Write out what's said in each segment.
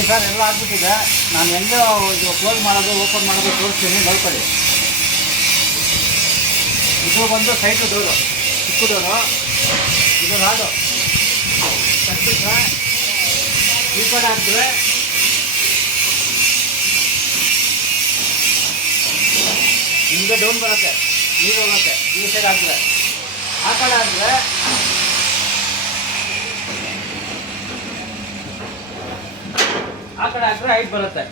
ನೋಡಿ ಸರ್ ಎಲ್ಲ ಆಗ್ಬಿಟ್ಟಿದೆ. ನಾನು ಹೆಂಗೆ ಇದು ಕ್ಲೋಸ್ ಮಾಡೋದು ಓಪನ್ ಮಾಡೋದು ತೋರಿಸ್ತೀನಿ, ನೋಡ್ಕೊಳ್ಳಿ. ಇದು ಬಂದು ಸೈಡ್ ಡೋರು, ಚಿಕ್ಕ ಡೋರು. ಇದು ರಾಡು ಕಟ್ಬಿಟ್ರೆ ಈ ಕಡೆ ಹಾಕಿದ್ರೆ ಹಿಂಗೆ ಡೌನ್ ಬರುತ್ತೆ, ನೀರು ಹೋಗುತ್ತೆ. ಈ ಸೈಡ್ ಹಾಕಿದ್ರೆ ಆ ಕಡೆ ಹಾಕಿದ್ರೆ ಆ ಕಡೆ ಹಾಕಿದ್ರೆ ಹೈಟ್ ಬರುತ್ತೆ.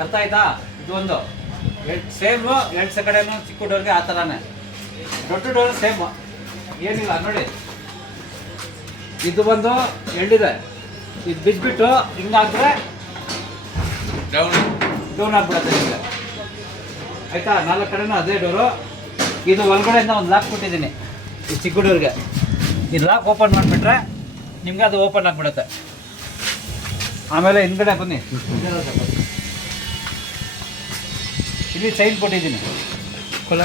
ಅರ್ಥ ಆಯ್ತಾ? ಇದು ಒಂದು ಸೇಮು ಎರಡು ಕಡೆನೂ ಚಿಕ್ಕ ಡೋರ್ಗೆ ಆ ಥರನೇ. ದೊಡ್ಡ ಡೋರ್ ಸೇಮು ಏನಿಲ್ಲ ನೋಡಿ. ಇದು ಬಂದು ಎಳ್ಳಿದೆ, ಇದು ಬಿಚ್ಬಿಟ್ಟು ಹಿಂಗಾಕಿದ್ರೆ ಡೌನ್ ಆಗ್ಬಿಡುತ್ತೆ ನಿಮಗೆ. ಆಯಿತಾ? 4 ಕಡೆನೂ ಅದೇ ಡೋರು. ಇದು ಒಳಗಡೆಯಿಂದ ಒಂದು ಲಾಕ್ ಕೊಟ್ಟಿದ್ದೀನಿ ಈ ಚಿಕ್ಕ ಡೋರ್ಗೆ. ಇದು ಲಾಕ್ ಓಪನ್ ಮಾಡಿಬಿಟ್ರೆ ನಿಮಗೆ ಅದು ಓಪನ್ ಆಗಿಬಿಡುತ್ತೆ. ಆಮೇಲೆ ಹಿಂದ್ಗಡೆ ಬನ್ನಿ, ಇಲ್ಲಿ ಚೈನ್ ಕೊಟ್ಟಿದ್ದೀನಿ. ಕೊಲ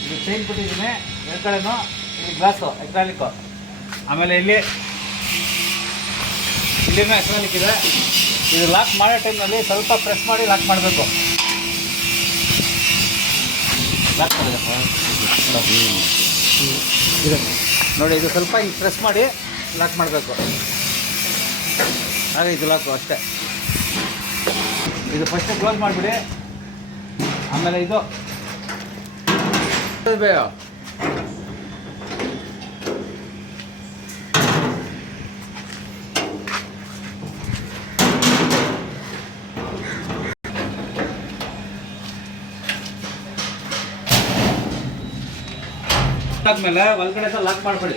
ಇಲ್ಲಿ ಚೈನ್ ಕೊಟ್ಟಿದ್ದೀನಿ ಎರಡು ಕಡೆನೂ. ಇಲ್ಲಿ ಗ್ಲಾಸು ಎಕ್ರಾಲಿಕ್ಕು. ಆಮೇಲೆ ಇಲ್ಲಿನೂ ಎಕ್ರಾಲಿಕ್ ಇದೆ. ಇದು ಲಾಕ್ ಮಾಡೋ ಟೈಮ್ನಲ್ಲಿ ಸ್ವಲ್ಪ ಪ್ರೆಸ್ ಮಾಡಿ ಲಾಕ್ ಮಾಡಬೇಕು. ಲಾಕ್ ಮಾಡಬೇಕು ನೋಡಿ, ಇದು ಸ್ವಲ್ಪ ಹಿಂಗೆ ಪ್ರೆಸ್ ಮಾಡಿ ಲಾಕ್ ಮಾಡಬೇಕು. ಹಾಗೆ ಇದು ಲಾಕು ಅಷ್ಟೇ. ಇದು ಫಸ್ಟ್ ಕ್ಲೋಸ್ ಮಾಡಿಬಿಡಿ. ಆಮೇಲೆ ಇದು ಆದ್ಮೇಲೆ ಒಳಗಡೆ ಲಾಕ್ ಮಾಡ್ಕೊಳ್ಳಿ.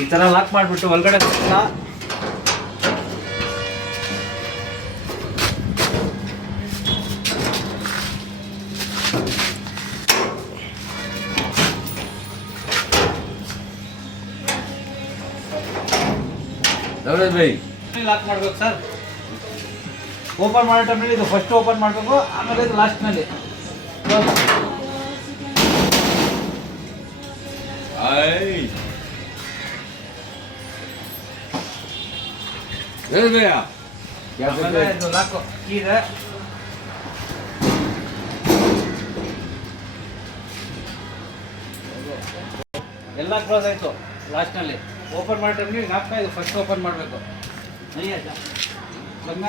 ಈ ಥರ ಲಾಕ್ ಮಾಡಿಬಿಟ್ಟು ಒಳಗಡೆ ಲಾಕ್ ಮಾಡ್ಬೇಕು ಸರ್. ಓಪನ್ ಮಾಡೋ ಟೈಮಲ್ಲಿ ಇದು ಫಸ್ಟ್ ಓಪನ್ ಮಾಡಬೇಕು, ಆಮೇಲೆ ಇದು ಲಾಸ್ಟ್ನಲ್ಲಿ ಇದು ಲಾಕು ಇದೆ. ಎಲ್ಲ ಕ್ಲೋಸ್ ಆಯಿತು. ಲಾಸ್ಟ್ನಲ್ಲಿ ಓಪನ್ ಮಾಡೋ ಟೈಮ್ಗೆ ನಾಲ್ಕು ಇದು ಫಸ್ಟ್ ಓಪನ್ ಮಾಡಬೇಕು. ಲಗ್ನ